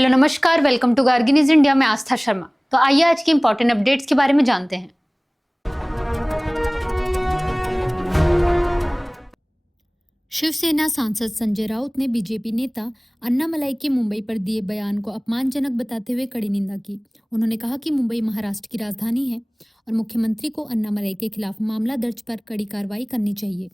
Hello नमस्कार, welcome to Gargi news India में आस्था शर्मा। तो आइए आज की इंपॉर्टेंट अपडेट्स के बारे में जानते हैं। शिवसेना सांसद संजय राउत ने बीजेपी नेता अन्नामलाई के मुंबई पर दिए बयान को अपमानजनक बताते हुए कड़ी निंदा की। उन्होंने कहा कि मुंबई महाराष्ट्र की राजधानी है और मुख्यमंत्री को अन्नामलाई के खिलाफ मामला दर्ज पर कड़ी कार्रवाई करनी चाहिए।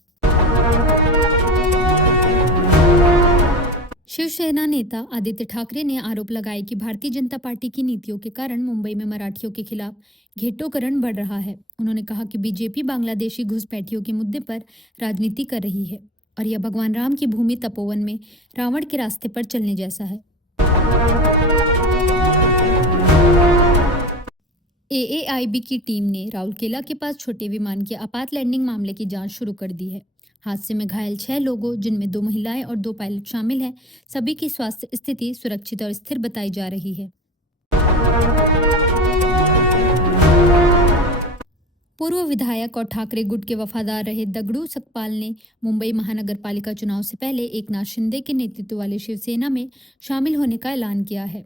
शिवसेना नेता आदित्य ठाकरे ने आरोप लगाया कि भारतीय जनता पार्टी की नीतियों के कारण मुंबई में मराठियों के खिलाफ घेटोकरण बढ़ रहा है। उन्होंने कहा कि बीजेपी बांग्लादेशी घुसपैठियों के मुद्दे पर राजनीति कर रही है और यह भगवान राम की भूमि तपोवन में रावण के रास्ते पर चलने जैसा है। एएआईबी की टीम ने राउरकेला के पास छोटे विमान के आपात लैंडिंग मामले की जांच शुरू कर दी है। हादसे में घायल 6 लोगों, जिनमें 2 महिलाएं और 2 पायलट शामिल हैं, सभी की स्वास्थ्य स्थिति सुरक्षित और स्थिर बताई जा रही है। पूर्व विधायक और ठाकरे गुट के वफादार रहे दगड़ू सकपाल ने मुंबई महानगर पालिका चुनाव से पहले एकनाथ शिंदे के नेतृत्व वाली शिवसेना में शामिल होने का ऐलान किया है।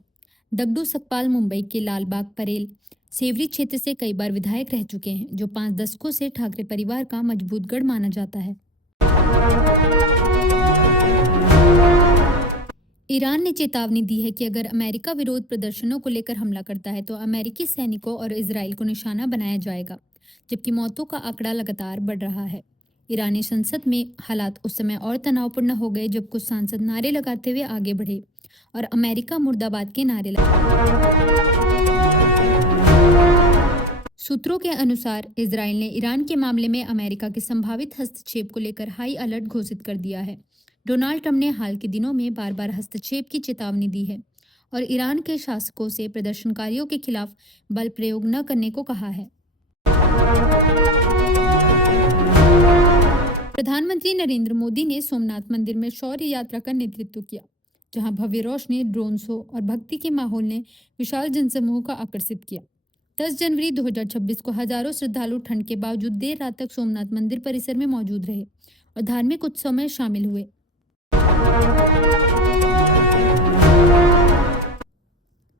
दगड़ू सकपाल मुंबई के लालबाग परेल सेवरी क्षेत्र से कई बार विधायक रह चुके हैं, जो 5 दशकों से ठाकरे परिवार का मजबूत गढ़ माना जाता है। ईरान ने चेतावनी दी है कि अगर अमेरिका विरोध प्रदर्शनों को लेकर हमला करता है तो अमेरिकी सैनिकों और इजराइल को निशाना बनाया जाएगा, जबकि मौतों का आंकड़ा लगातार बढ़ रहा है। ईरानी संसद में हालात उस समय और तनावपूर्ण हो गए जब कुछ सांसद नारे लगाते हुए आगे बढ़े और अमेरिका मुर्दाबाद के नारे लगाए। सूत्रों के अनुसार इजराइल ने ईरान के मामले में अमेरिका के संभावित हस्तक्षेप को लेकर हाई अलर्ट घोषित कर दिया है। डोनाल्ड ट्रंप ने हाल के दिनों में बार बार हस्तक्षेप की चेतावनी दी है और ईरान के शासकों से प्रदर्शनकारियों के खिलाफ बल प्रयोग न करने को कहा है। प्रधानमंत्री नरेंद्र मोदी ने सोमनाथ मंदिर में शौर्य यात्रा का नेतृत्व किया, जहां भव्य रोशनी, ड्रोन शो और भक्ति के माहौल ने विशाल जनसमूह को आकर्षित किया। 10 जनवरी 2026 को हजारों श्रद्धालु ठंड के बावजूद देर रात तक सोमनाथ मंदिर परिसर में मौजूद रहे और धार्मिक उत्सव में शामिल हुए।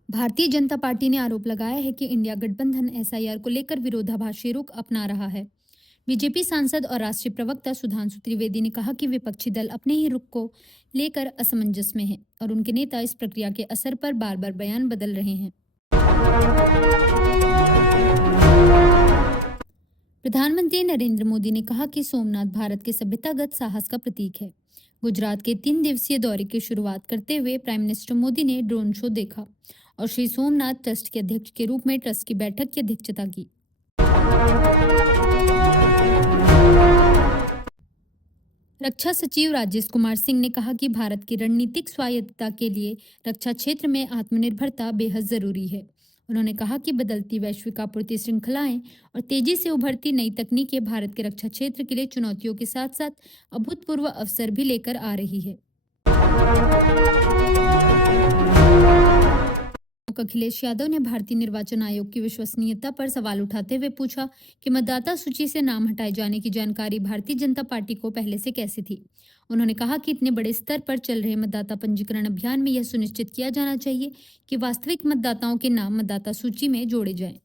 भारतीय जनता पार्टी ने आरोप लगाया है कि इंडिया गठबंधन एसआईआर को लेकर विरोधाभासी रुख अपना रहा है। बीजेपी सांसद और राष्ट्रीय प्रवक्ता सुधांशु त्रिवेदी ने कहा कि विपक्षी दल अपने ही रुख को लेकर असमंजस में है और उनके नेता इस प्रक्रिया के असर पर बार बार बयान बदल रहे हैं। प्रधानमंत्री नरेंद्र मोदी ने कहा कि सोमनाथ भारत के सभ्यतागत साहस का प्रतीक है। गुजरात के 3 दिवसीय दौरे की शुरुआत करते हुए प्राइम मिनिस्टर मोदी ने ड्रोन शो देखा और श्री सोमनाथ ट्रस्ट के अध्यक्ष के रूप में ट्रस्ट की बैठक की अध्यक्षता की। रक्षा सचिव राजेश कुमार सिंह ने कहा कि भारत की रणनीतिक स्वायत्तता के लिए रक्षा क्षेत्र में आत्मनिर्भरता बेहद जरूरी है। उन्होंने कहा कि बदलती वैश्विक आपूर्ति श्रृंखलाएं और तेजी से उभरती नई तकनीकें भारत के रक्षा क्षेत्र के लिए चुनौतियों के साथ साथ अभूतपूर्व अवसर भी लेकर आ रही है। अखिलेश यादव ने भारतीय निर्वाचन आयोग की विश्वसनीयता पर सवाल उठाते हुए पूछा कि मतदाता सूची से नाम हटाए जाने की जानकारी भारतीय जनता पार्टी को पहले से कैसे थी। उन्होंने कहा कि इतने बड़े स्तर पर चल रहे मतदाता पंजीकरण अभियान में यह सुनिश्चित किया जाना चाहिए कि वास्तविक मतदाताओं के नाम मतदाता सूची में जोड़े जाएं।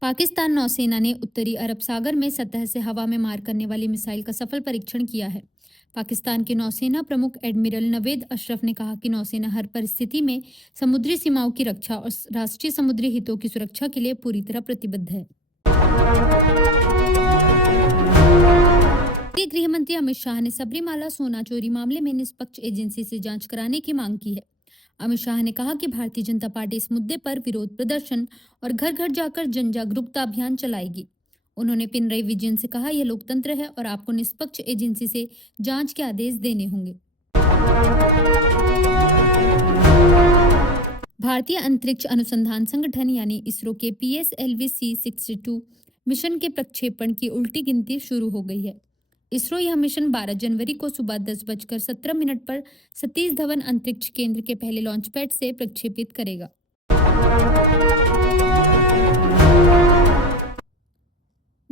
पाकिस्तान नौसेना ने उत्तरी अरब सागर में सतह से हवा में मार करने वाली मिसाइल का सफल परीक्षण किया है। पाकिस्तान के नौसेना प्रमुख एडमिरल नवेद अशरफ ने कहा कि नौसेना हर परिस्थिति में समुद्री सीमाओं की रक्षा और राष्ट्रीय समुद्री हितों की सुरक्षा के लिए पूरी तरह प्रतिबद्ध है। गृह मंत्री अमित शाह ने सबरीमाला सोना चोरी मामले में निष्पक्ष एजेंसी से जांच कराने की मांग की है। अमित शाह ने कहा कि भारतीय जनता पार्टी इस मुद्दे पर विरोध प्रदर्शन और घर घर जाकर जन जागरूकता अभियान चलाएगी। उन्होंने पिनरई विजयन से कहा, यह लोकतंत्र है और आपको निष्पक्ष एजेंसी से जांच के आदेश देने होंगे। भारतीय अंतरिक्ष अनुसंधान संगठन यानी इसरो के PSLV-C62 मिशन के प्रक्षेपण की उल्टी गिनती शुरू हो गई है। इसरो यह मिशन 12 जनवरी को सुबह 10:17 पर सतीश धवन अंतरिक्ष केंद्र के पहले लॉन्च पैड से प्रक्षेपित करेगा।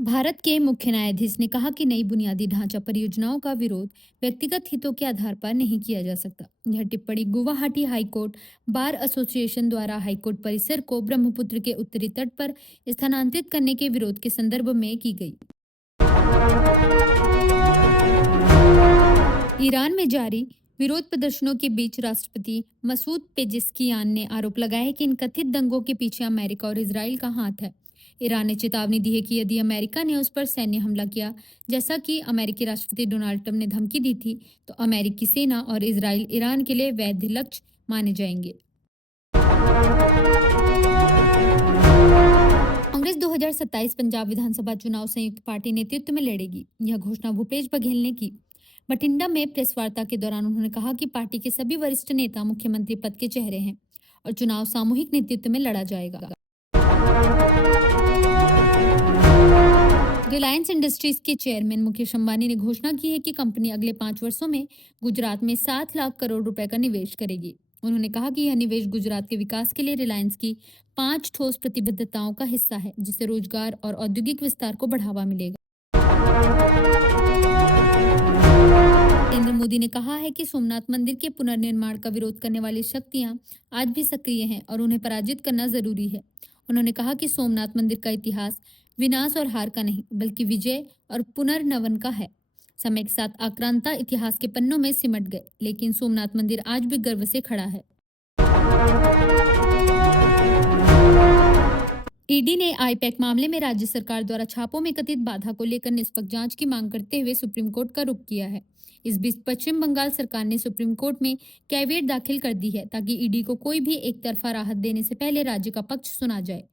भारत के मुख्य न्यायाधीश ने कहा कि नई बुनियादी ढांचा परियोजनाओं का विरोध व्यक्तिगत हितों के आधार पर नहीं किया जा सकता। यह टिप्पणी गुवाहाटी हाईकोर्ट बार एसोसिएशन द्वारा हाईकोर्ट परिसर को ब्रह्मपुत्र के उत्तरी तट पर स्थानांतरित करने के विरोध के संदर्भ में की गई। ईरान में जारी विरोध प्रदर्शनों के बीच राष्ट्रपति मसूद पेजेस्कियान ने आरोप लगाया है कि इन कथित दंगों के पीछे अमेरिका और इजराइल का हाथ है। ईरान ने चेतावनी दी है कि यदि अमेरिका ने उस पर सैन्य हमला किया, जैसा कि अमेरिकी राष्ट्रपति डोनाल्ड ट्रंप ने धमकी दी थी, तो अमेरिकी सेना और इजराइल ईरान के लिए वैध लक्ष्य माने जाएंगे। कांग्रेस 2027 पंजाब विधानसभा चुनाव संयुक्त पार्टी नेतृत्व में लड़ेगी। यह घोषणा भूपेश बघेल ने की। बठिंडा में प्रेस वार्ता के दौरान उन्होंने कहा कि पार्टी के सभी वरिष्ठ नेता मुख्यमंत्री पद के चेहरे हैं और चुनाव सामूहिक नेतृत्व में लड़ा जाएगा। रिलायंस इंडस्ट्रीज के चेयरमैन मुकेश अंबानी ने घोषणा की है कि कंपनी अगले 5 वर्षों में गुजरात में 7 लाख करोड़ रुपए का निवेश करेगी। उन्होंने कहा कि यह निवेश गुजरात के विकास के लिए रिलायंस की 5 ठोस प्रतिबद्धताओं का हिस्सा है, जिससे रोजगार और औद्योगिक विस्तार को बढ़ावा मिलेगा। नरेंद्र मोदी ने कहा है कि सोमनाथ मंदिर के पुनर्निर्माण का विरोध करने वाली शक्तियां आज भी सक्रिय हैं और उन्हें पराजित करना जरूरी है। उन्होंने कहा कि सोमनाथ मंदिर का इतिहास विनाश और हार का नहीं, बल्कि विजय और पुनर्नवन का है। समय के साथ आक्रांता इतिहास के पन्नों में सिमट गए, लेकिन सोमनाथ मंदिर आज भी गर्व से खड़ा है। ईडी ने आईपैक मामले में राज्य सरकार द्वारा छापों में कथित बाधा को लेकर निष्पक्ष जांच की मांग करते हुए सुप्रीम कोर्ट का रुख किया है। इस बीच पश्चिम बंगाल सरकार ने सुप्रीम कोर्ट में कैविएट दाखिल कर दी है, ताकि ईडी को कोई भी एक तरफा राहत देने से पहले राज्य का पक्ष सुना जाए।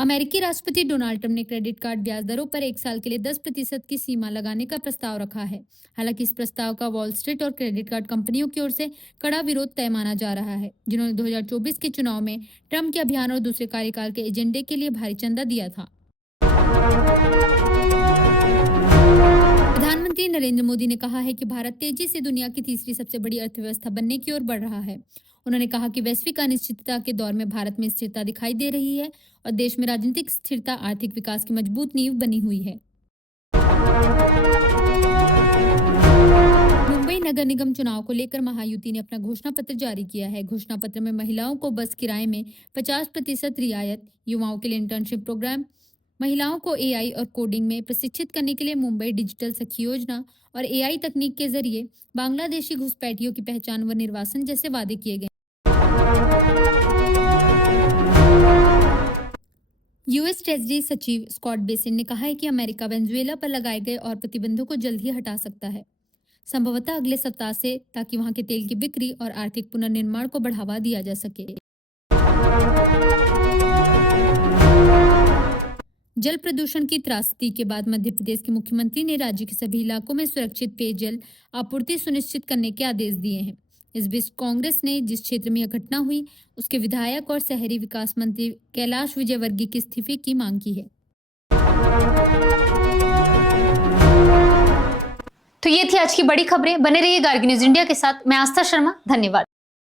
अमेरिकी राष्ट्रपति डोनाल्ड ट्रंप ने क्रेडिट कार्ड ब्याज दरों पर 1 साल के लिए 10% की सीमा लगाने का प्रस्ताव रखा है। हालांकि इस प्रस्ताव का वॉल स्ट्रीट और क्रेडिट कार्ड कंपनियों की ओर से कड़ा विरोध तय माना जा रहा है, जिन्होंने 2024 के चुनाव में ट्रंप के अभियान और दूसरे कार्यकाल के एजेंडे के लिए भारी चंदा दिया था। प्रधानमंत्री नरेंद्र मोदी ने कहा है कि भारत तेजी से दुनिया की तीसरी सबसे बड़ी अर्थव्यवस्था बनने की ओर बढ़ रहा है। उन्होंने कहा कि वैश्विक अनिश्चितता के दौर में भारत में स्थिरता दिखाई दे रही है और देश में राजनीतिक स्थिरता आर्थिक विकास की मजबूत नींव बनी हुई है। मुंबई नगर निगम चुनाव को लेकर महायुति ने अपना घोषणा पत्र जारी किया है। घोषणा पत्र में महिलाओं को बस किराए में 50% रियायत, युवाओं के लिए इंटर्नशिप प्रोग्राम, महिलाओं को एआई और कोडिंग में प्रशिक्षित करने के लिए मुंबई डिजिटल सखी योजना और एआई तकनीक के जरिए बांग्लादेशी घुसपैठियों की पहचान व निर्वासन जैसे वादे किए गए। यूएस ट्रेजरी सचिव स्कॉट बेसेंट ने कहा है कि अमेरिका वेनेजुएला पर लगाए गए और प्रतिबंधों को जल्द ही हटा सकता है, संभवतः अगले सप्ताह से, ताकि वहां के तेल की बिक्री और आर्थिक पुनर्निर्माण को बढ़ावा दिया जा सके। जल प्रदूषण की त्रासदी के बाद मध्य प्रदेश के मुख्यमंत्री ने राज्य के सभी इलाकों में सुरक्षित पेयजल आपूर्ति सुनिश्चित करने के आदेश दिए हैं। इस बीच कांग्रेस ने जिस क्षेत्र में यह घटना हुई, उसके विधायक और शहरी विकास मंत्री कैलाश विजयवर्गीय के इस्तीफे की मांग की है। तो ये थी आज की बड़ी खबरें। बने रहिए गार्गी न्यूज इंडिया के साथ। मैं आस्था शर्मा, धन्यवाद।